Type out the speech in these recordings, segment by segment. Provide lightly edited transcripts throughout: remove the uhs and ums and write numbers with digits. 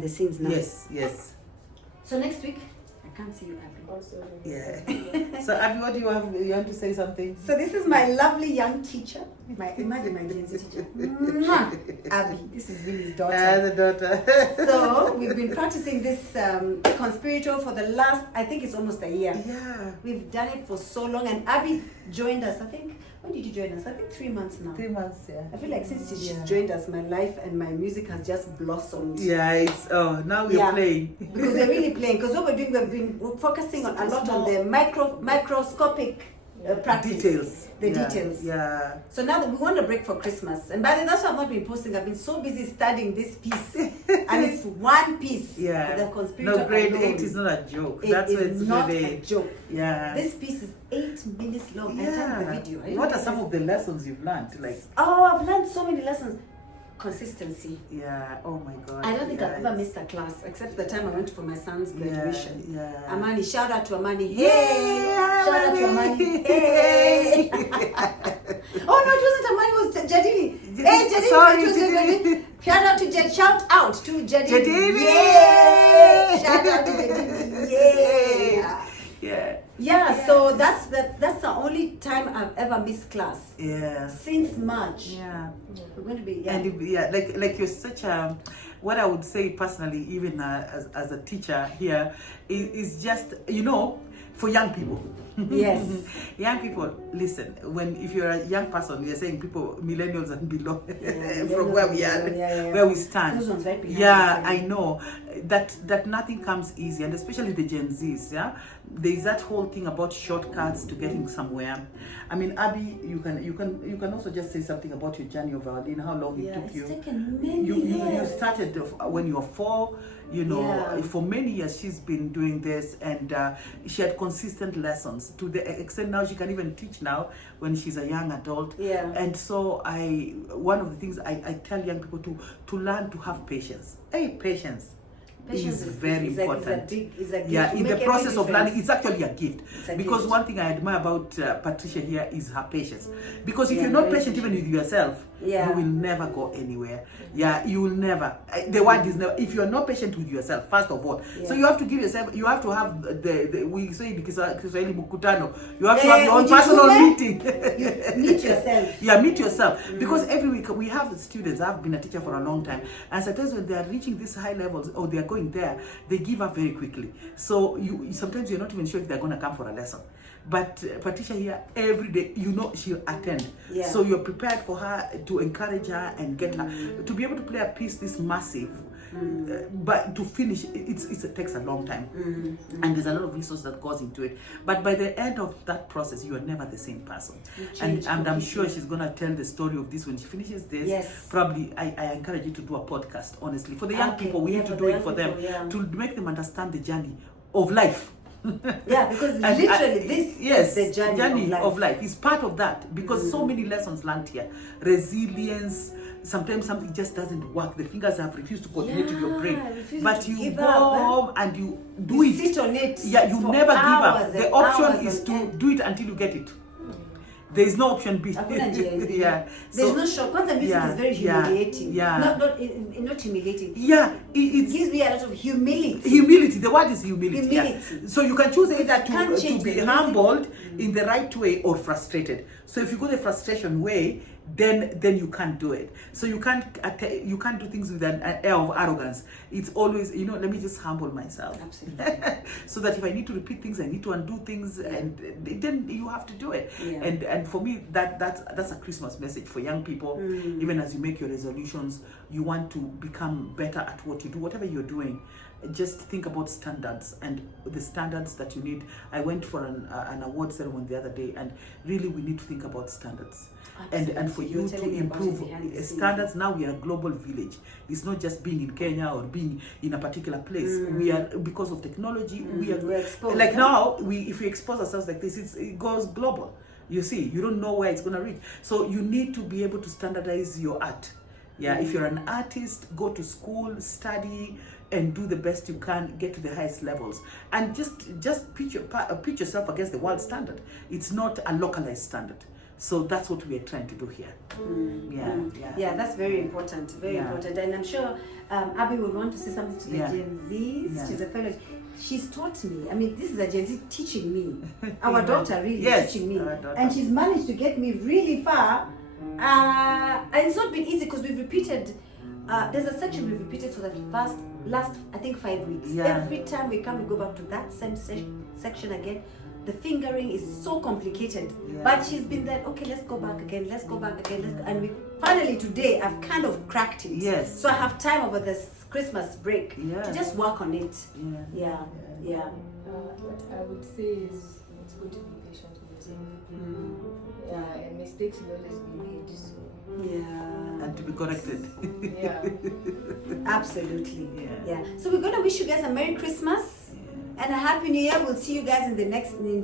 behind the scenes now. Yes. So next week, I can't see you, Abby. Yeah. So Abby, what do you have? You want to say something? So this is my lovely young teacher. Imagine my Gen Z teacher. Mwah! Abby, this is Billy's daughter. The daughter. So we've been practicing this conspirator for the last, I think it's almost a year. Yeah. We've done it for so long, and Abby joined us, I think, when did you join us? I think 3 months now. 3 months, yeah. I feel like since she's joined us, my life and my music has just blossomed. Yeah, it's, now we're playing. Because we're really playing, because what we're doing, we're focusing on a lot on the microscopic practice. Details. Details. Yeah. So now that we want a break for Christmas, and by the way, that's why I've not been posting. I've been so busy studying this piece, and it's one piece. Yeah. The conspirator. No, grade alone. 8 is not a joke. That's what it's not a joke. Yeah. This piece is 8 minutes long. I typed the video. What are some of the lessons you've learned? Like, I've learned so many lessons. Consistency. Yeah. Oh my God. I don't think I've ever missed a class except the time I went for my son's graduation. Yeah. Amani, shout out to Amani. Hey! Yeah, Shout out to Amani. Hey! Oh no, it wasn't Amani, it was Jadini. Hey, Jadini. Sorry, it was Jadini. Shout out to Jadini. Shout out to Jadini. Jadini. Yay! Shout out to Jadini. Yay! Yeah, so that's the only time I've ever missed class. Yeah. Since March. Yeah. We're going to be And like you're such a, what I would say personally, even as a teacher here, is just, for young people. Yes. Young people, listen, if you're a young person, you're saying people, millennials and below, from where we are, where we stand. Those ones right behind Yeah, I know that nothing comes easy, and especially the Gen Zs, yeah? There's that whole thing about shortcuts to getting somewhere. I mean, Abby, you can also just say something about your journey of violin, how long it took you. It's taken many You years. started when you were 4, for many years she's been doing this, and she had consistent lessons to the extent now she can even teach now when she's a young adult. Yeah. And so one of the things I tell young people to learn to have patience. Patience is very important. It's a gift. Yeah, in the process of learning, difference. it's actually a gift. Because one thing I admire about Patricia here is her patience. Because if you're not patient even with yourself, you will never go anywhere. Yeah, you will never. The word is never. If you're not patient with yourself, first of all, so you have to give yourself. You have to have we say in Kiswahili mukutano. You have to have your own personal meeting. Meet yourself. Yeah, meet yourself. Because every week we have students. I've been a teacher for a long time, and sometimes when they are reaching these high levels or they are going there, they give up very quickly. So sometimes you're not even sure if they're going to come for a lesson. But Patricia here, every day, she'll attend. Yeah. So you're prepared for her, to encourage her and get her to be able to play a piece this massive. But to finish, it takes a long time, and there's a lot of resource that goes into it. But by the end of that process, you are never the same person. And I'm sure she's gonna tell the story of this when she finishes this. Yes. Probably, I encourage you to do a podcast. Honestly, for the young people, we need to do it for them to make them understand the journey of life. Because literally this is the journey of life. It's part of that, because so many lessons learned here. Resilience. Sometimes something just doesn't work. The fingers have refused to coordinate with your brain. But you go home and you do it. Sit on it. Yeah, you never give up. The option is to do it until you get it. There is no option B. Yeah. There's no shock. Because the music is very humiliating. Not humiliating. Yeah. It gives me a lot of humility. Humility. The word is humility. Yeah. So you can choose either to be humbled in the right way or frustrated. So if you go the frustration way, then you can't do it. So you can't do things with an air of arrogance. It's always, let me just humble myself. Absolutely. So that if I need to repeat things, I need to undo things, and then you have to do it. Yeah. And for me, that's a Christmas message for young people. Even as you make your resolutions, you want to become better at what you do, whatever you're doing. Just think about standards and the standards that you need. I went for an award ceremony the other day, and really we need to think about standards. And for you to improve standards, now we are a global village. It's not just being in Kenya or being in a particular place. We are, because of technology, we're exposed. Like now, if we expose ourselves like this, it goes global. You see, you don't know where it's going to reach. So you need to be able to standardize your art. Yeah, if you're an artist, go to school, study, and do the best you can, get to the highest levels. And just pitch yourself against the world standard. It's not a localized standard. So that's what we are trying to do here. Yeah, that's very important. Very important. And I'm sure Abby would want to say something to the Gen Zs. Yeah. She's a fellow. She's taught me. I mean, this is a Gen Z teaching me. Our daughter really teaching me. And she's managed to get me really far. And it's not been easy because we've repeated. There's a section we've repeated for the last I think 5 weeks. Every time we come, we go back to that same section again. The fingering is so complicated, but she's been there. Okay, let's go back again. And we finally today I've kind of cracked it. Yes. So I have time over this Christmas break to just work on it. Yeah. What I would say is it's good to be patient with yourself. Yeah, and mistakes will always be made. So. Yeah. And to be corrected. Absolutely. Yeah. So we're gonna wish you guys a Merry Christmas. And a Happy New Year. We'll see you guys in the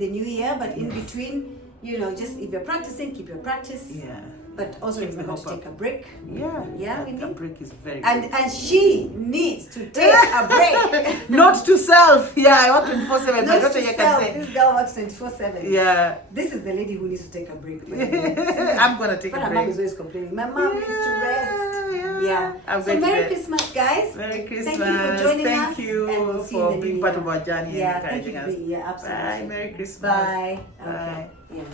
new year. But in between, just if you're practicing, keep your practice. Yeah. But also if you want to take a break. Yeah, a break is very good. And she needs to take a break. Not to self. Yeah, I work 24/7. My daughter to can self. say. This girl works 24/7. Yeah. This is the lady who needs to take a break. I'm gonna take but a her break. mom is always complaining. My mom needs to rest. Yeah. So Merry Christmas, guys. Merry Christmas. Thank you for joining us. Thank you and we'll see you for in the being new part year. of our journey and encouraging us. Yeah, absolutely. Bye. Merry Christmas. Bye. Bye. Okay. Yeah.